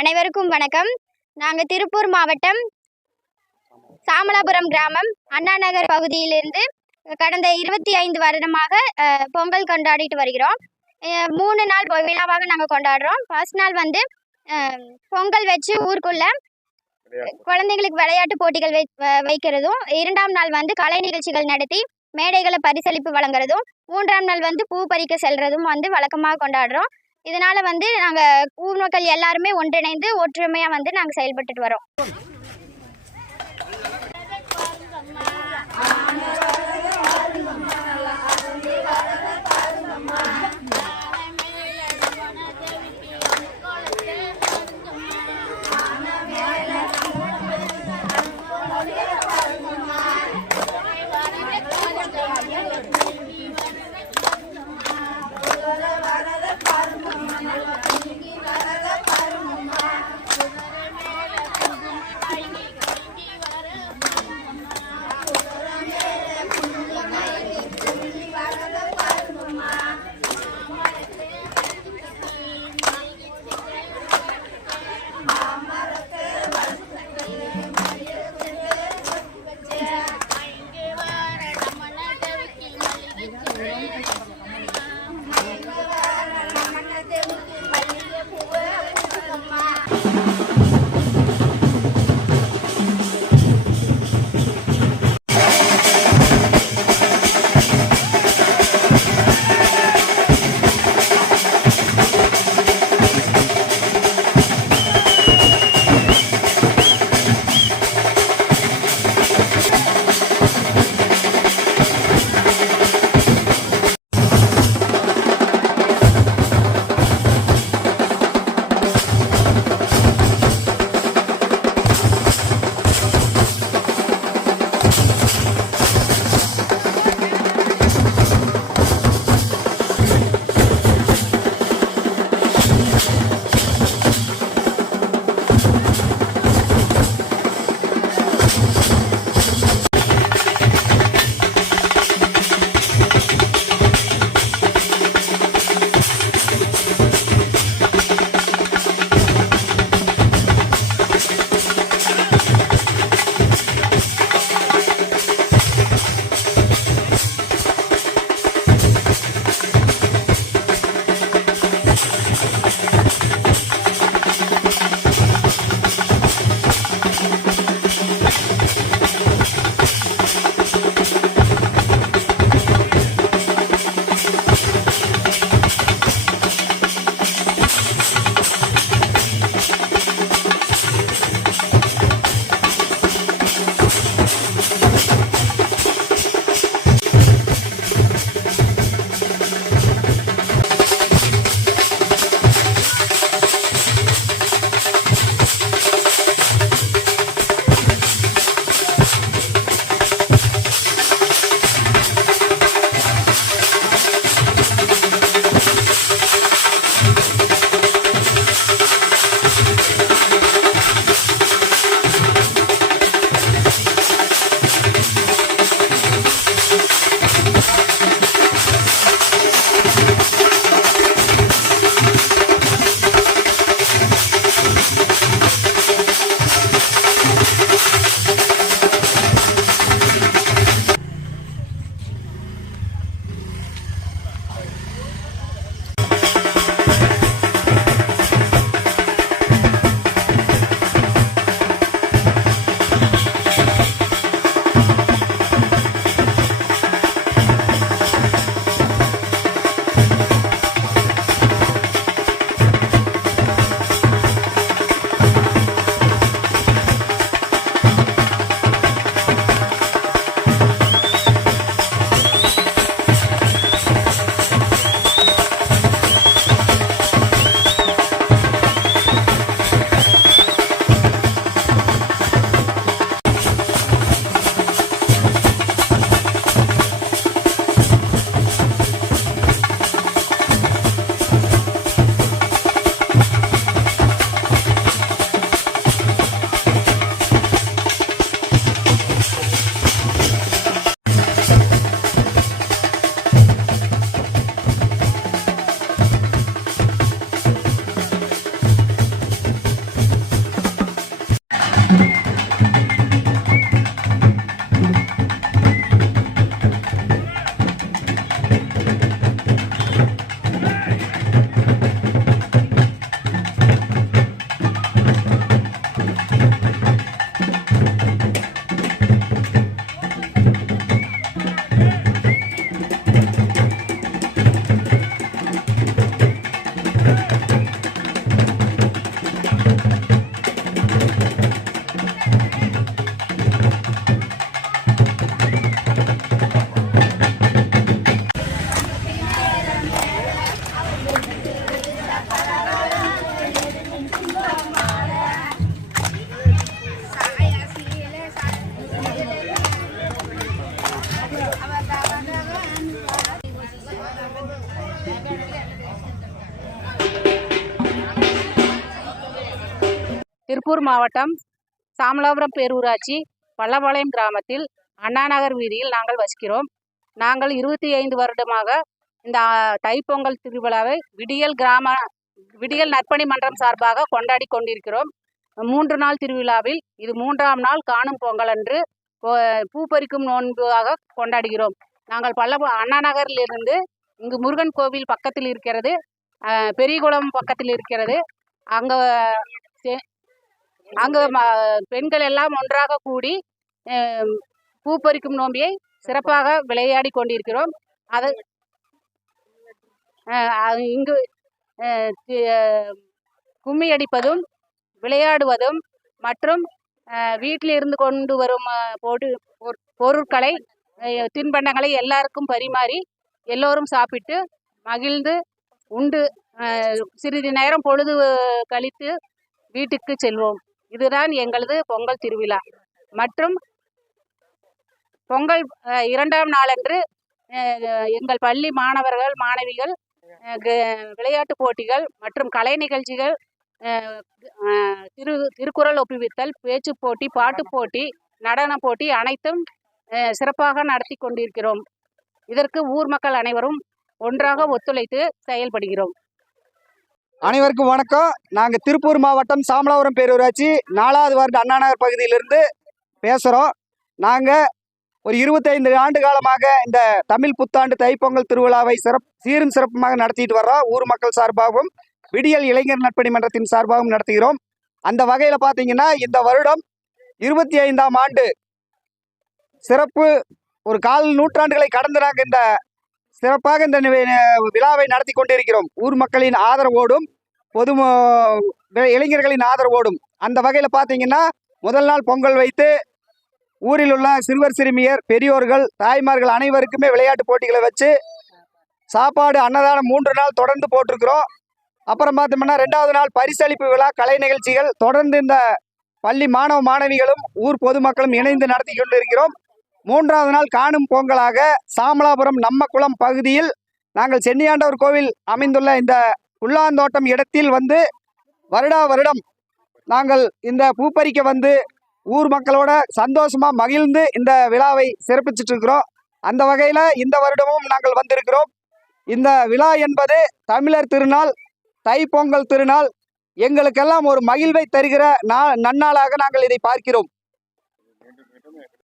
அனைவருக்கும் வணக்கம். நாங்கள் திருப்பூர் மாவட்டம் சாமலாபுரம் கிராமம் அண்ணா நகர் பகுதியிலிருந்து கடந்த 25 வருடமாக பொங்கல் கொண்டாடிட்டு வருகிறோம். 3 நாள் விழாவாக நாங்கள் கொண்டாடுறோம். ஃபர்ஸ்ட் நாள் வந்து பொங்கல் வச்சு ஊருக்குள்ள குழந்தைங்களுக்கு விளையாட்டு போட்டிகள் வைக்கிறதும், 2ஆம் நாள் வந்து கலை நிகழ்ச்சிகள் நடத்தி மேடைகளை பரிசளிப்பு வழங்குறதும், 3ஆம் நாள் வந்து பூ பறிக்க செல்றதும் வந்து வழக்கமாக கொண்டாடுறோம். இதனால வந்து நாங்கள் ஊர் மக்கள் எல்லாருமே ஒன்றிணைந்து ஒற்றுமையாக வந்து நாங்கள் செயல்பட்டுட்டு வரோம். திருப்பூர் மாவட்டம் சாமலாபுரம் பேரூராட்சி பள்ளபாளையம் கிராமத்தில் அண்ணாநகர் வீதியில் நாங்கள் வசிக்கிறோம். நாங்கள் 25 வருடமாக இந்த தைப்பொங்கல் திருவிழாவை விடியல் நற்பணி மன்றம் சார்பாக கொண்டாடி கொண்டிருக்கிறோம். 3 நாள் திருவிழாவில் இது 3ஆம் நாள் காணும் பொங்கல் அன்று பூ பறிக்கும் நோன்பாக கொண்டாடுகிறோம். நாங்கள் அண்ணாநகரிலிருந்து இங்கு முருகன் கோவில் பக்கத்தில் இருக்கிறது, பெரியகுளம் பக்கத்தில் இருக்கிறது. அங்கே பெண்கள் எல்லாம் ஒன்றாக கூடி பூ பறிக்கும் நோம்பியை சிறப்பாக விளையாடி கொண்டிருக்கிறோம். அது இங்கு கும்மி அடிப்பதும் விளையாடுவதும் மற்றும் வீட்டில் இருந்து கொண்டு வரும் பொருட்களை தின்பண்டங்களை எல்லாருக்கும் பரிமாறி எல்லோரும் சாப்பிட்டு மகிழ்ந்து உண்டு சிறிது நேரம் பொழுது கழித்து வீட்டுக்கு செல்வோம். இதுதான் எங்களது பொங்கல் திருவிழா. மற்றும் பொங்கல் 2ஆம் நாளன்று எங்கள் பள்ளி மாணவர்கள் மாணவிகள் விளையாட்டு போட்டிகள் மற்றும் கலை நிகழ்ச்சிகள், திருக்குறள் ஒப்புவித்தல், பேச்சு போட்டி, பாட்டு போட்டி, நடன போட்டி அனைத்தும் சிறப்பாக நடத்தி கொண்டிருக்கிறோம். இதற்கு ஊர் மக்கள் அனைவரும் ஒன்றாக ஒத்துழைத்து செயல்படுகிறோம். அனைவருக்கும் வணக்கம். நாங்கள் திருப்பூர் மாவட்டம் சாமலாபுரம் பேரூராட்சி 4வது வார்டு அண்ணாநகர் பகுதியிலிருந்து பேசுகிறோம். நாங்கள் ஒரு 25 ஆண்டு காலமாக இந்த தமிழ் புத்தாண்டு தைப்பொங்கல் திருவிழாவை சீரும் சிறப்புமாக நடத்திட்டு வர்றோம். ஊர் மக்கள் சார்பாகவும் விடியல் இளைஞர் நற்பணி மன்றத்தின் சார்பாகவும் நடத்துகிறோம். அந்த வகையில் பார்த்தீங்கன்னா இந்த வருடம் 25ஆம் ஆண்டு சிறப்பு ஒரு 1/4 நூற்றாண்டுகளை கடந்து நாங்கள் இந்த சிறப்பாக இந்த விழாவை நடத்தி கொண்டிருக்கிறோம். ஊர் மக்களின் ஆதரவோடும் பொது இளைஞர்களின் ஆதரவோடும். அந்த வகையில் பார்த்தீங்கன்னா முதல் நாள் பொங்கல் வைத்து ஊரில் உள்ள சிறுவர் சிறுமியர் பெரியோர்கள் தாய்மார்கள் அனைவருக்குமே விளையாட்டு போட்டிகளை வச்சு சாப்பாடு அன்னதானம் 3 நாள் தொடர்ந்து போட்டிருக்கிறோம். அப்புறம் பார்த்தோம்னா 2வது நாள் பரிசளிப்பு விழா, கலை நிகழ்ச்சிகள் தொடர்ந்து இந்த பள்ளி மாணவ மாணவிகளும் ஊர் பொதுமக்களும் இணைந்து நடத்தி கொண்டிருக்கிறோம். 3வது நாள் காணும் பொங்கலாக சாமலாபுரம் நம்ம குளம் பகுதியில் நாங்கள் சென்னியாண்டவர் கோவில் அமைந்துள்ள இந்த புல்லாந்தோட்டம் இடத்தில் வந்து வருடா வருடம் நாங்கள் இந்த பூப்பறிக்க வந்து ஊர் மக்களோட சந்தோஷமா மகிழ்ந்து இந்த விழாவை சிறப்பிச்சுட்டு இருக்கிறோம். அந்த வகையில் இந்த வருடமும் நாங்கள் வந்திருக்கிறோம். இந்த விழா என்பது தமிழர் திருநாள், தைப்பொங்கல் திருநாள். எங்களுக்கெல்லாம் ஒரு மகிழ்வை தருகிற நன்னாளாக நாங்கள் இதை பார்க்கிறோம்.